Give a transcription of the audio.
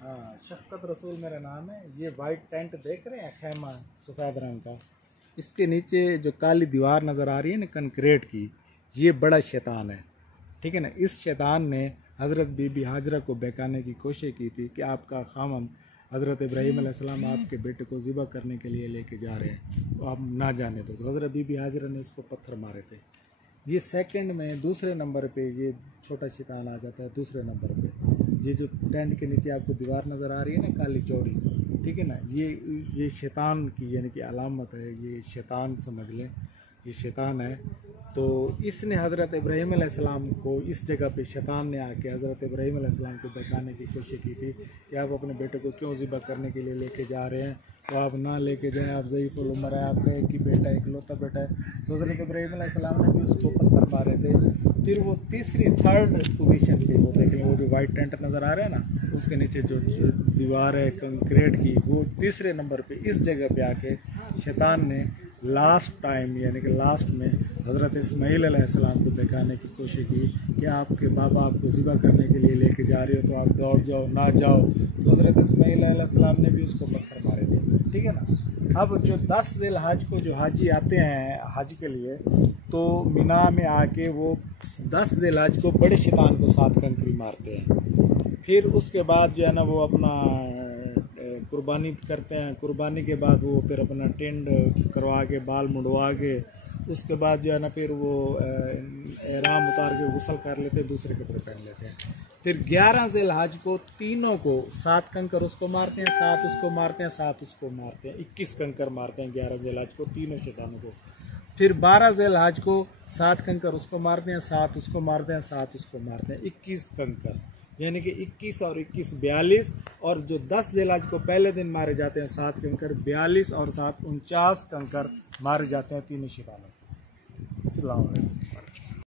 हाँ, शफ़क़त रसूल मेरा नाम है। ये वाइट टेंट देख रहे हैं, खैमा सफ़ेद रंग का, इसके नीचे जो काली दीवार नज़र आ रही है ना कंक्रीट की, ये बड़ा शैतान है, ठीक है ना। इस शैतान ने हज़रत बीबी हाजरा को बहकाने की कोशिश की थी कि आपका खामन हज़रत इब्राहीम अलैहिस्सलाम आपके बेटे को ज़िबा करने के लिए लेके जा रहे हैं, तो आप ना जाने दो। तो हज़रत बीबी हाजरा ने इसको पत्थर मारे थे। ये सेकंड में दूसरे नंबर पे ये छोटा शैतान आ जाता है। दूसरे नंबर पे ये जो टेंट के नीचे आपको दीवार नज़र आ रही है ना काली चौड़ी, ठीक है ना, ये शैतान की यानी कि अलामत है। ये शैतान समझ लें, ये शैतान है। तो इसने हज़रत इब्राहीम अलैहिस्सलाम को इस जगह पे शैतान ने आके हज़रत इब्राहीम अलैहिस्सलाम को बहकाने की कोशिश की थी कि आप अपने बेटे को क्यों ज़िबा करने के लिए लेके जा रहे हैं, तो आप ना लेके जाएं, आप ज़ईफ़ुल उम्र है, आपका एक ही बेटा, इकलौता बेटा है। तो हज़रत इब्राहीम अलैहिस्सलाम ने भी उसको पत्थर मारे थे। फिर वो थर्ड पोजीशन पे, वो देख लें, वो जो वाइट टेंट नज़र आ रहा है ना, उसके नीचे जो दीवार है कंक्रीट की, वो तीसरे नंबर पे इस जगह पे आके शैतान ने लास्ट टाइम यानी कि लास्ट में हज़रत इस्माईल अलैहिस्सलाम को बहकाने की कोशिश की कि आपके बाबा आपको ज़िबा करने के लिए लेके जा रहे हो, तो आप दौड़ जाओ, ना जाओ। तो हज़रत इस्माईल अलैहिस्सलाम ने भी उसको पत्थर मारे थे, ठीक है ना। अब जो 10 ज़िलहज को जो हाजी आते हैं हज के लिए, तो मिना में आके वो 10 ज़िलहज को बड़े शैतान को 7 कंकरी मारते हैं। फिर उसके बाद जो है ना वो अपना कुर्बानी करते हैं। कुर्बानी के बाद वो फिर अपना टेंट करवा के, बाल मुड़वा के, उसके बाद जो है ना फिर वो एहराम उतार के गुस्ल कर लेते हैं, दूसरे कपड़े पहन लेते हैं। फिर 11 ज़िलहज को तीनों को 7 कंकर उसको मारते हैं, 7 उसको मारते हैं, 7 उसको मारते हैं, 21 कंकर मारते हैं 11 ज़िलहज को तीनों शैतानों को। फिर 12 ज़िलहज को 7 कंकर उसको मारते हैं, 7 उसको मारते हैं, 7 उसको मारते हैं, 21 कंकर, यानी कि 21 और 21 42। और जो 10 ज़िलहज को पहले दिन मारे जाते हैं 7 कंकर, 42 और 7 49 कंकर मारे जाते हैं तीनों शैतानों को। अस्सलाम वालेकुम।